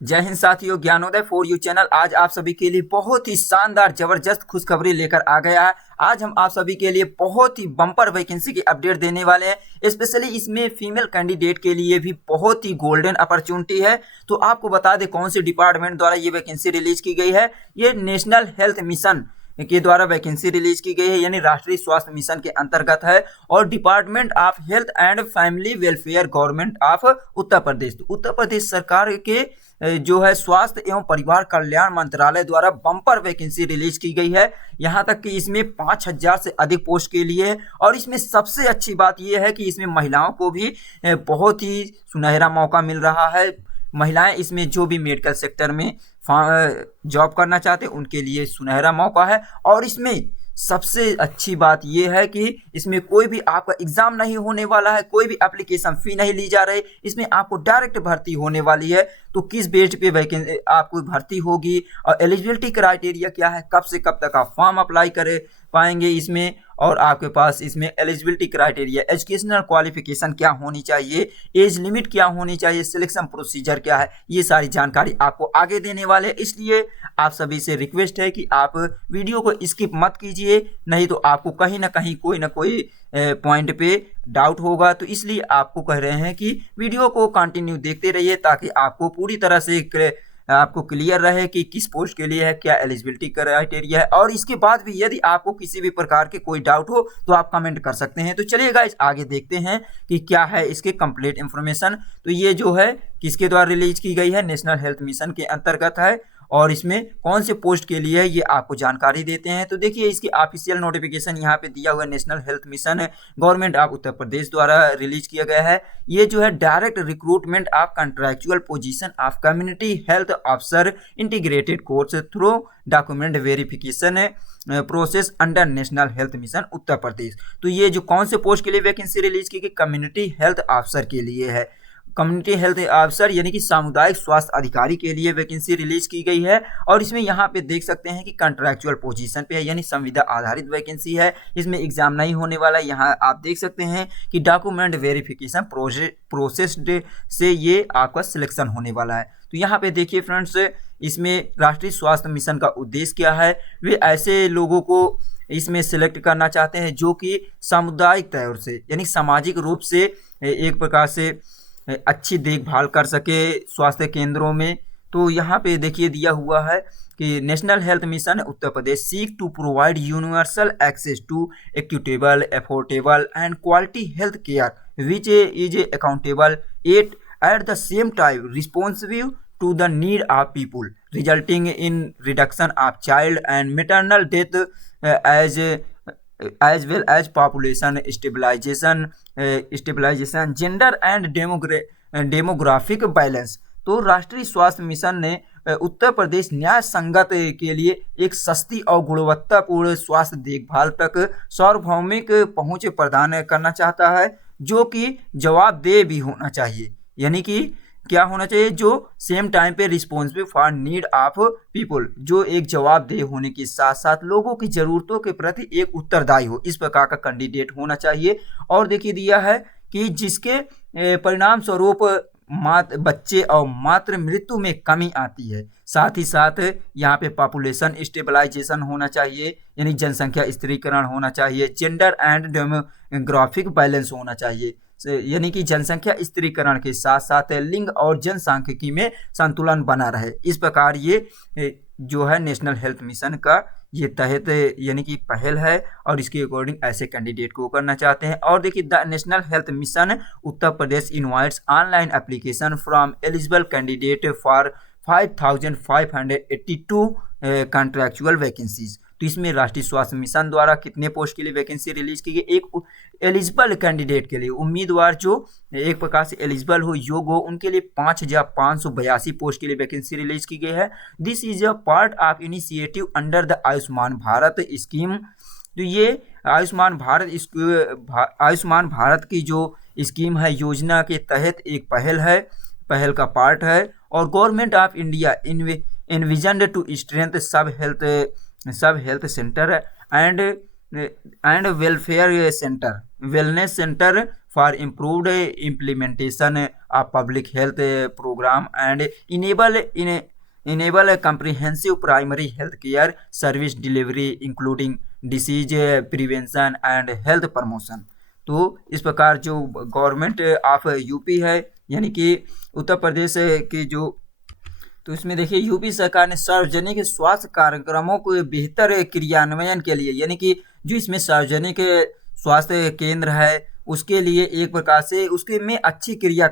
जय हिंद साथियों, Gyanodaya for you channel आज आप सभी के लिए बहुत ही शानदार जबरदस्त खुशखबरी लेकर आ गया है। आज हम आप सभी के लिए बहुत ही बम्पर वैकेंसी की अपडेट देने वाले हैं। स्पेशली इसमें फीमेल कैंडिडेट के लिए भी बहुत ही गोल्डन अपॉर्चुनिटी है। तो आपको बता दें कौन से डिपार्टमेंट द्वारा ये वैकेंसी रिलीज की गई है। ये नेशनल हेल्थ मिशन के द्वारा वैकेंसी रिलीज की गई है, यानी राष्ट्रीय स्वास्थ्य मिशन के अंतर्गत है। और department of health and family welfare government of Uttar Pradesh, तो उत्तर प्रदेश सरकार के जो है स्वास्थ्य एवं परिवार कल्याण मंत्रालय द्वारा बम्पर वैकेंसी रिलीज की गई है। यहां तक कि इसमें 5000 से अधिक पोस्ट के लिए है। और इसमें सबसे अच्छी बात यह है कि इसमें महिलाओं को भी बहुत ही सुनहरा मौका मिल रहा है। महिलाएं इसमें जो भी मेडिकल सेक्टर में जॉब करना चाहते हैं उनके लिए सुनहरा मौका है। और इसमें सबसे अच्छी बात यह है कि इसमें कोई भी आपका एग्जाम नहीं होने वाला है, कोई भी एप्लीकेशन फी नहीं ली जा रही। इसमें आपको डायरेक्ट भर्ती होने वाली है। तो किस बेस्ड पे वैकेंसी आपको भर्ती होगी और एलिजिबिलिटी क्राइटेरिया क्या है, कब से कब तक आप फॉर्म अप्लाई कर पाएंगे इसमें, और आपके पास इसमें एलिजिबिलिटी क्राइटेरिया, एजुकेशनल क्वालिफिकेशन क्या होनी चाहिए, एज लिमिट क्या होनी चाहिए, सिलेक्शन प्रोसीजर क्या है, ये सारी जानकारी आपको आगे देने वाले हैं। इसलिए आप सभी से रिक्वेस्ट है कि आप वीडियो को स्किप मत कीजिए, नहीं तो आपको कहीं ना कहीं कोई ना कोई पॉइंट पे डाउट होगा। तो इसलिए आपको कह रहे हैं कि वीडियो को कंटिन्यू देखते रहिए ताकि आपको पूरी तरह से आपको क्लियर रहे कि किस पोस्ट के लिए है, क्या एलिजिबिलिटी क्राइटेरिया है। और इसके बाद भी यदि आपको किसी भी प्रकार के कोई डाउट हो तो आप कमेंट कर सकते हैं। तो चलिए गाइस आगे देखते हैं कि क्या है इसके कंप्लीट इंफॉर्मेशन। तो ये जो है किसके द्वारा रिलीज की गई है, नेशनल हेल्थ मिशन के अंतर्गत है। और इसमें कौन से पोस्ट के लिए है ये आपको जानकारी देते हैं। तो देखिए इसकी ऑफिशियल नोटिफिकेशन यहाँ पे दिया हुआ है, national health mission government of Uttar Pradesh द्वारा रिलीज किया गया है। ये जो है direct recruitment of contractual position of community health officer integrated course through document verification process under national health mission Uttar Pradesh. तो ये जो कौन से पोस्ट के लिए वैकेंसी रिलीज की गई, कम्युनिटी हेल्थ ऑफिसर के लिए है। कम्युनिटी हेल्थ ऑफिसर यानी कि सामुदायिक स्वास्थ्य अधिकारी के लिए वैकेंसी रिलीज की गई है। और इसमें यहाँ पे देख सकते हैं कि कंट्रैक्चुअल पोजीशन पे है, यानी संविदा आधारित वैकेंसी है। इसमें एग्जाम नहीं होने वाला है। यहाँ आप देख सकते हैं कि डॉक्यूमेंट वेरिफिकेशन प्रोसेस से ये आपका सिलेक्शन होने वाला है। तो यहाँ पे देखिए फ्रेंड्स, इसमें राष्ट्रीय स्वास्थ्य मिशन का उद्देश्य क्या है। वे ऐसे लोगों को इसमें सिलेक्ट करना चाहते हैं जो कि सामुदायिक तौर से यानी सामाजिक रूप से एक प्रकार से अच्छी देखभाल कर सके स्वास्थ्य केंद्रों में। तो यहाँ पे देखिए दिया हुआ है कि national health mission Uttar Pradesh seek to provide universal access to equitable, affordable and quality health care which is accountable at the same time responsive to the need of people, resulting in reduction of child and maternal death as well as population stabilization, gender and demographic balance। तो राष्ट्रीय स्वास्थ्य mission ने उत्तर प्रदेश न्याय संगत के लिए एक सस्ती और गुणवत्तापूर्ण स्वास्थ्य देखभाल तक सार्वभौमिक पहुंच प्रदान करना चाहता है, जो कि जवाबदेह भी होना चाहिए। यानी कि क्या होना चाहिए, जो सेम टाइम पे responsible for need of people, जो एक जवाबदेह होने के साथ साथ लोगों की जरूरतों के प्रति एक उत्तरदायी हो, इस प्रकार का कैंडिडेट होना चाहिए। और देखिए दिया है कि जिसके परिणाम स्वरूप बच्चे और मातृ मृत्यु में कमी आती है। साथ ही साथ यहाँ पे पॉपुलेशन स्टेबलाइजेशन होना चाहिए, यानी जनसंख्या स्थिरीकरण होना चाहिए, जेंडर एंड डेमोग्राफिक बैलेंस होना चाहिए, यानी कि जनसंख्या स्थिरीकरण के साथ साथ लिंग और जनसांख्यिकी में संतुलन बना रहे। इस प्रकार ये जो है नेशनल हेल्थ मिशन का ये तहत यानी कि पहल है और इसके अकॉर्डिंग ऐसे कैंडिडेट को करना चाहते हैं। और देखिए the national health mission Uttar Pradesh invites online application from eligible candidate for 5582 contractual vacancies. तो इसमें राष्ट्रीय स्वास्थ्य मिशन द्वारा कितने पोस्ट के लिए वैकेंसी रिलीज की गई, एक एलिजिबल कैंडिडेट के लिए, उम्मीदवार जो एक प्रकार से एलिजिबल हो, योग्य हो, उनके लिए 5582 पोस्ट के लिए वैकेंसी रिलीज की गई है। This is a part of initiative under the Ayushman Bharat scheme. तो ये आयुष्मान भारत की जो स्कीम है, योजना के तहत एक पहल का पार्ट है। और government of India envisioned to strengthen sub health centre and welfare centre, wellness centre for improved implementation of public health programme and enable comprehensive primary health care service delivery including disease prevention and health promotion. तो इस प्रकार जो government of UP है यानी कि उत्तर प्रदेश की जो, तो इसमें देखिए यूपी सरकार ने सार्वजनिक स्वास्थ्य कार्यक्रमों को बेहतर क्रियान्वयन के लिए, यानी कि जो इसमें सार्वजनिक स्वास्थ्य केंद्र है उसके लिए एक प्रकार से उसके में अच्छी क्रिया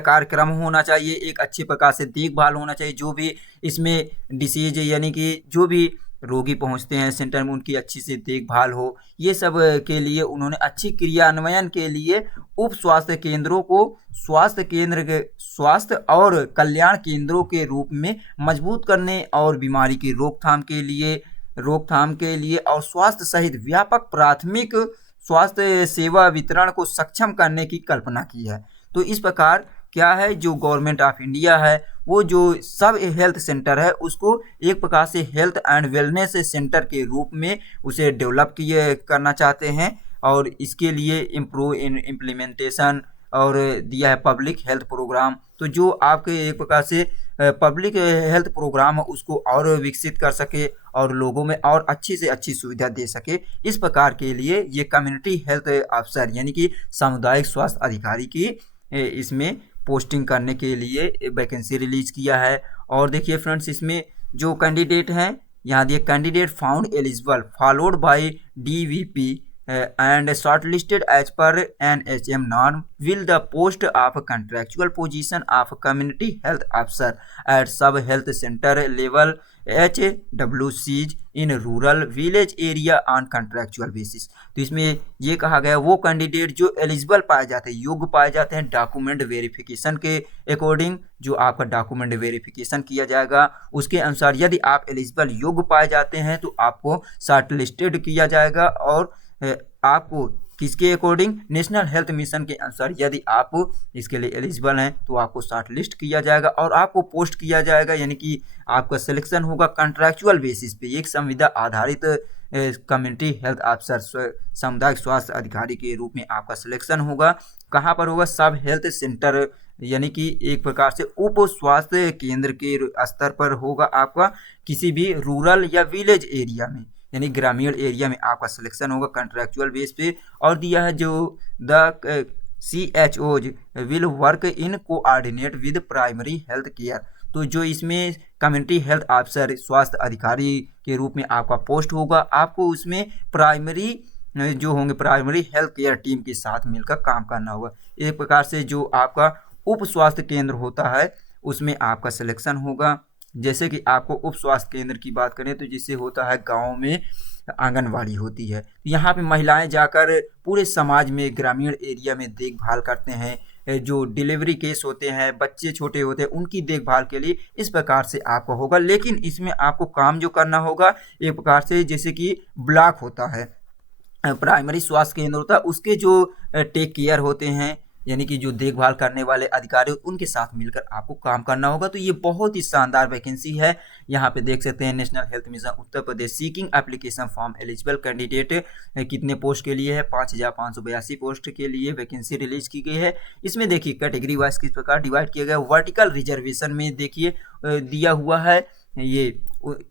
कार्यक्रम होना चाहिए, एक अच्छे प्रकार से देखभाल होना चाहिए। जो भी इसमें डिसीज यानी कि जो भी रोगी पहुंचते हैं सेंटर में उनकी अच्छी से देखभाल हो, ये सब के लिए उन्होंने अच्छी क्रियान्वयन के लिए उप स्वास्थ्य केंद्रों को स्वास्थ्य केंद्र के स्वास्थ्य और कल्याण केंद्रों के रूप में मजबूत करने और बीमारी की रोकथाम के लिए और स्वास्थ्य सहित व्यापक प्राथमिक स्वास्थ्य सेवा वितरण को सक्षम करने की कल्पना की है। तो इस प्रकार क्या है, जो गवर्नमेंट ऑफ इंडिया है वो जो सब हेल्थ सेंटर है उसको एक प्रकार से हेल्थ एंड वेलनेस सेंटर के रूप में उसे डेवलप करना चाहते हैं और इसके लिए इम्प्रूव इम्प्लीमेंटेशन और दिया है पब्लिक हेल्थ प्रोग्राम। तो जो आपके एक प्रकार से पब्लिक हेल्थ प्रोग्राम उसको और विकसित कर सके और लोगों में और अच्छी से अच्छी सुविधा दे सके, इस प्रकार के लिए ये कम्युनिटी हेल्थ अफसर यानी कि सामुदायिक स्वास्थ्य अधिकारी की इसमें पोस्टिंग करने के लिए वैकेंसी रिलीज किया है। और देखिए फ्रेंड्स, इसमें जो कैंडिडेट हैं यहाँ दिए candidate found eligible followed by DVP and shortlisted as per NHM norm will the post of contractual position of community health officer at sub health center level HWCs in rural village area on contractual basis। तो इसमें ये कहा गया वो candidate जो eligible पाए जाते हैं, योग्य पाए जाते हैं डॉक्यूमेंट वेरिफिकेशन के अकॉर्डिंग, जो आपका डॉक्यूमेंट वेरिफिकेशन किया जाएगा उसके अनुसार यदि आप एलिजिबल योग्य पाए जाते हैं तो आपको शॉर्ट लिस्टेड किया जाएगा और आपको किसके अकॉर्डिंग, नेशनल हेल्थ मिशन के अनुसार यदि आप इसके लिए एलिजिबल हैं तो आपको शॉर्ट लिस्ट किया जाएगा और आपको पोस्ट किया जाएगा, यानी कि आपका सिलेक्शन होगा कॉन्ट्रैक्चुअल बेसिस पे, एक संविदा आधारित कम्युनिटी हेल्थ अफसर सामुदायिक स्वास्थ्य अधिकारी के रूप में आपका सिलेक्शन होगा। कहाँ पर होगा, सब हेल्थ सेंटर यानी कि एक प्रकार से उप स्वास्थ्य केंद्र के स्तर पर होगा आपका, किसी भी रूरल या विलेज एरिया में यानी ग्रामीण एरिया में आपका सिलेक्शन होगा कॉन्ट्रैक्चुअल बेस पे। और दिया है जो the CHOs will work in coordinate with primary health care. तो जो इसमें कम्युनिटी हेल्थ अफसर स्वास्थ्य अधिकारी के रूप में आपका पोस्ट होगा, आपको उसमें प्राइमरी जो होंगे प्राइमरी हेल्थ केयर टीम के साथ मिलकर काम करना होगा। एक प्रकार से जो आपका उप स्वास्थ्य केंद्र होता है उसमें आपका सिलेक्शन होगा। जैसे कि आपको उप स्वास्थ्य केंद्र की बात करें तो जिससे होता है गाँव में आंगनवाड़ी होती है, यहाँ पे महिलाएं जाकर पूरे समाज में ग्रामीण एरिया में देखभाल करते हैं, जो डिलीवरी केस होते हैं बच्चे छोटे होते हैं उनकी देखभाल के लिए इस प्रकार से आपको होगा। लेकिन इसमें आपको काम जो करना होगा एक प्रकार से जैसे कि ब्लॉक होता है, प्राइमरी स्वास्थ्य केंद्र होता है, उसके जो टेक केयर होते हैं यानी कि जो देखभाल करने वाले अधिकारी उनके साथ मिलकर आपको काम करना होगा। तो ये बहुत ही शानदार वैकेंसी है। यहाँ पे देख सकते हैं national health mission Uttar Pradesh seeking application form eligible candidate कितने पोस्ट के लिए है, 5582 पोस्ट के लिए वैकेंसी रिलीज की गई है। इसमें देखिए कैटेगरी वाइज किस प्रकार डिवाइड किया गया। वर्टिकल रिजर्वेशन में देखिए दिया हुआ है, ये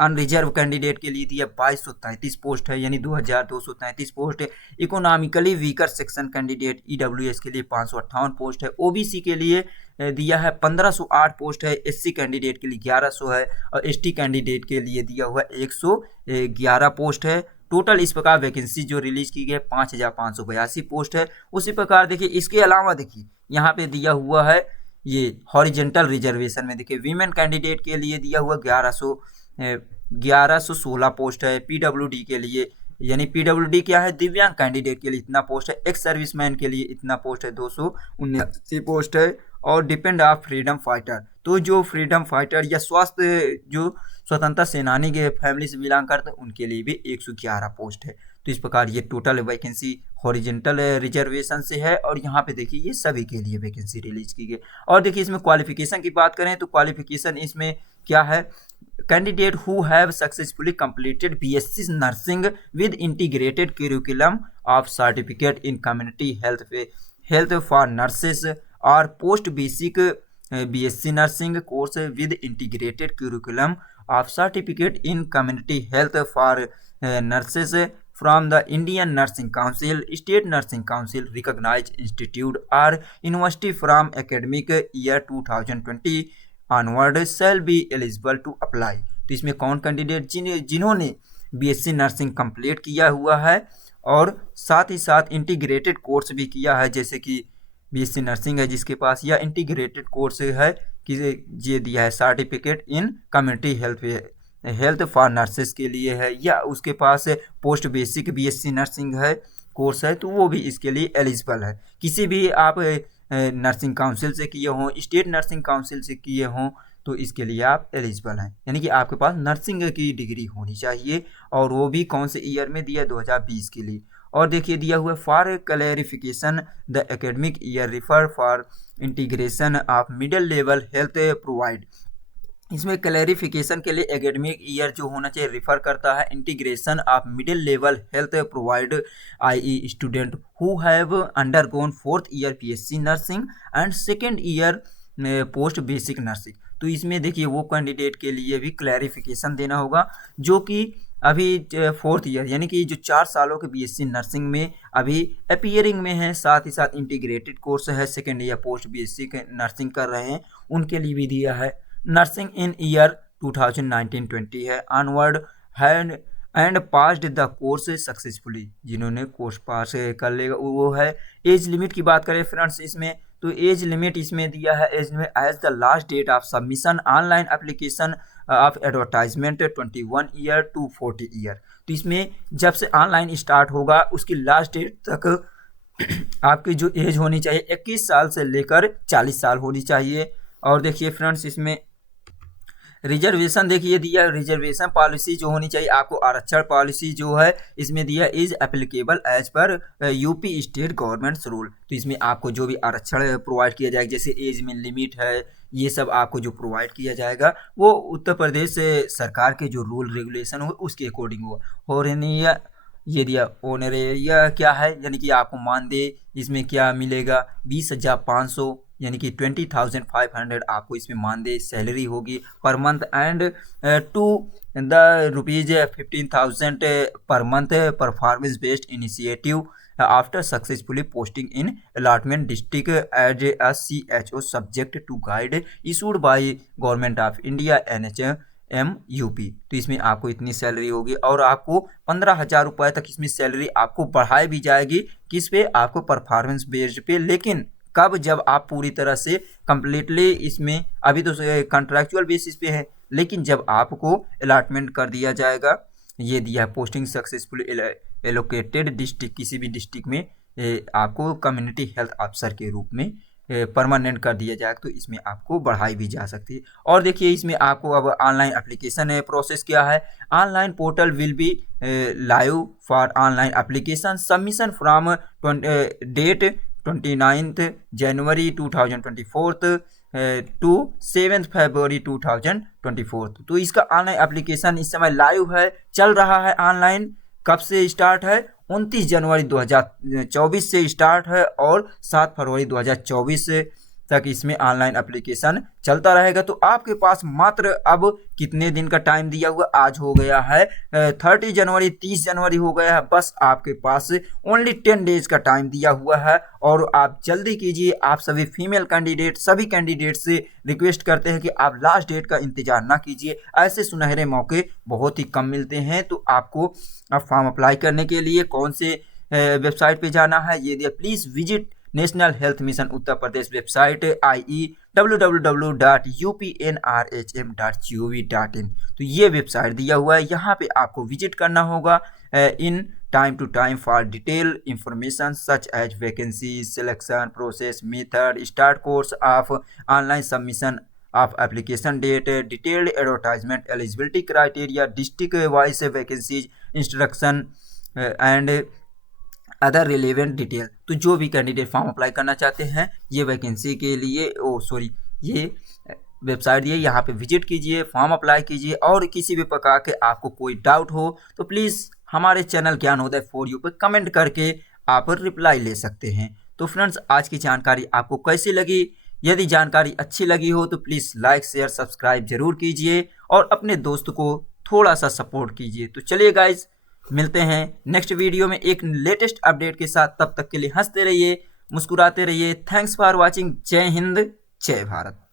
अनरिजर्व कैंडिडेट के लिए दिया 2233 पोस्ट है यानी 2233 पोस्ट है। Economically weaker section candidate EWS के लिए 558 पोस्ट है। OBC के लिए दिया है 1508 पोस्ट है। SC कैंडिडेट के लिए 1100 है और ST कैंडिडेट के लिए दिया हुआ 111 पोस्ट है। टोटल इस प्रकार वैकेंसी जो रिलीज की गई 5582 पोस्ट है। उसी प्रकार देखिए इसके अलावा देखिए यहाँ पे दिया हुआ है ये हॉरिजेंटल रिजर्वेशन में देखिए वीमेन कैंडिडेट के लिए दिया हुआ 1116 पोस्ट है। PWD के लिए यानी PWD क्या है, दिव्यांग कैंडिडेट के लिए इतना पोस्ट है। एक्स सर्विसमैन के लिए इतना पोस्ट है, 279 पोस्ट है। और डिपेंड ऑफ फ्रीडम फाइटर, तो जो फ्रीडम फाइटर या स्वास्थ्य जो स्वतंत्रता सेनानी के फैमिली से बिलोंग करते हैं उनके लिए भी 111 पोस्ट है। तो इस प्रकार ये टोटल वैकेंसी हॉरिजेंटल रिजर्वेशन से है और यहाँ पे देखिए ये सभी के लिए वैकेंसी रिलीज की गई। और देखिए इसमें क्वालिफिकेशन की बात करें तो क्वालिफिकेशन इसमें क्या है, candidate who have successfully completed BSc nursing with integrated curriculum of certificate in community health for nurses or post basic BSc nursing course with integrated curriculum of certificate in community health for nurses from the Indian Nursing Council, State Nursing Council recognized institute or university from academic year 2020 onward shall be eligible to apply. तो इसमें कौन candidate जिन्होंने BSc nursing complete किया हुआ है और साथ ही साथ इंटीग्रेटेड कोर्स भी किया है, जैसे कि बीएससी नर्सिंग है जिसके पास, या इंटीग्रेटेड कोर्स है कि ये दिया है certificate in community health for nurses के लिए है, या उसके पास पोस्ट बेसिक बीएससी नर्सिंग है कोर्स है, तो वो भी इसके लिए एलिजिबल है। किसी भी आप नर्सिंग काउंसिल से किए हों, स्टेट नर्सिंग काउंसिल से किए हों, तो इसके लिए आप एलिजिबल हैं। यानी कि आपके पास नर्सिंग की डिग्री होनी चाहिए, और वो भी कौन से ईयर में दिया, 2020 के लिए। और देखिए दिया हुआ for clarification the academic year refer for integration of middle level health provide. इसमें क्लैरिफिकेशन के लिए एकेडमिक ईयर जो होना चाहिए रिफर करता है integration of middle level health provide I student who have undergone 4th year PSC nursing and 2nd year post basic nursing. तो इसमें देखिए वो कैंडिडेट के लिए भी क्लैरिफिकेशन देना होगा जो कि अभी 4th ईयर यानी कि जो 4 सालों के बीएससी नर्सिंग में अभी अपीयरिंग में है, साथ ही साथ इंटीग्रेटेड कोर्स है, 2nd year post basic nursing कर रहे हैं, उनके लिए भी दिया है। नर्सिंग इन ईयर 2019-20 है onward and passed the course successfully, जिन्होंने कोर्स पास कर लेगा वो है। एज लिमिट की बात करें फ्रेंड्स इसमें, तो एज लिमिट इसमें दिया है एज में age the last date of submission online application of advertisement 21 year to 40 year. तो इसमें जब से ऑनलाइन स्टार्ट होगा उसकी लास्ट डेट तक आपकी जो एज होनी चाहिए 21 साल से लेकर 40 साल होनी चाहिए। और देखिए फ्रेंड्स इसमें रिजर्वेशन देखिए दिया रिजर्वेशन पॉलिसी जो होनी चाहिए आपको, आरक्षण पॉलिसी जो है इसमें दिया is applicable age per UP state government's rule. तो इसमें आपको जो भी आरक्षण प्रोवाइड किया जाएगा, जैसे एज में लिमिट है, ये सब आपको जो प्रोवाइड किया जाएगा वो उत्तर प्रदेश सरकार के जो रूल रेगुलेशन हो उसके अकॉर्डिंग हो। और ये दिया ऑनरेरिया क्या है, यानी कि आपको मानदेय इसमें क्या मिलेगा 20,500 यानी कि 20,500 आपको इसमें मानदेय सैलरी होगी per month, and to the ₹15,000 per month performance based initiative after successfully posting in allotment district as a CHO subject to guide issued by government of India NHMUP। तो इसमें आपको इतनी सैलरी होगी और आपको 15,000 रुपये तक इसमें सैलरी आपको बढ़ाई भी जाएगी, किस पे, आपको परफॉर्मेंस बेस्ड पे। लेकिन कब, जब आप पूरी तरह से कंप्लीटली इसमें, अभी तो कॉन्ट्रैक्चुअल बेसिस पे है, लेकिन जब आपको अलॉटमेंट कर दिया जाएगा, ये दिया है पोस्टिंग सक्सेसफुली एलोकेटेड डिस्ट्रिक्ट, किसी भी डिस्ट्रिक्ट में आपको कम्युनिटी हेल्थ अफसर के रूप में परमानेंट कर दिया जाएगा, तो इसमें आपको बढ़ाई भी जा सकती है। और देखिए इसमें आपको अब ऑनलाइन एप्लीकेशन प्रोसेस क्या है, online portal will be live for online application submission from date 29th January 2024 to 7th February 2024। तो इसका ऑनलाइन एप्लीकेशन इस समय लाइव है, चल रहा है ऑनलाइन। कब से स्टार्ट है, 29 जनवरी 2024 से स्टार्ट है और 7 फरवरी 2024 तक इसमें ऑनलाइन एप्लीकेशन चलता रहेगा। तो आपके पास मात्र अब कितने दिन का टाइम दिया हुआ, आज हो गया है 30 जनवरी, 30 जनवरी हो गया है, बस आपके पास ओनली 10 डेज का टाइम दिया हुआ है। और आप जल्दी कीजिए, आप सभी फीमेल कैंडिडेट, सभी कैंडिडेट से रिक्वेस्ट करते हैं कि आप लास्ट डेट का इंतजार ना कीजिए, ऐसे सुनहरे मौके बहुत ही कम मिलते हैं। तो आपको फॉर्म अप्लाई करने के लिए कौन से वेबसाइट पे जाना है, ये दिया, please visit national health mission Uttar Pradesh website IE www.upnrhm.gov.in। तो ये वेबसाइट दिया हुआ है, यहाँ पे आपको विजिट करना होगा in time to time for detail information such as vacancy, selection process, method, start course of online submission of application date, detailed advertisement, eligibility criteria, district wise vacancies, instruction and other relevant detail. तो जो भी candidate form apply करना चाहते हैं ये vacancy के लिए ये वेबसाइट दी है, यहाँ पे विजिट कीजिए, फॉर्म अप्लाई कीजिए। और किसी भी प्रकार के आपको कोई डाउट हो तो प्लीज़ हमारे चैनल ज्ञानोदय फॉर यू पे कमेंट करके आप रिप्लाई ले सकते हैं। तो फ्रेंड्स, आज की जानकारी आपको कैसी लगी? यदि जानकारी अच्छी लगी हो तो प्लीज़ लाइक शेयर सब्सक्राइब जरूर कीजिए और अपने दोस्त को थोड़ा सा सपोर्ट कीजिए। तो चलिए गाइज, मिलते हैं नेक्स्ट वीडियो में एक लेटेस्ट अपडेट के साथ। तब तक के लिए हंसते रहिए, मुस्कुराते रहिए। Thanks for watching. जय हिंद, जय भारत।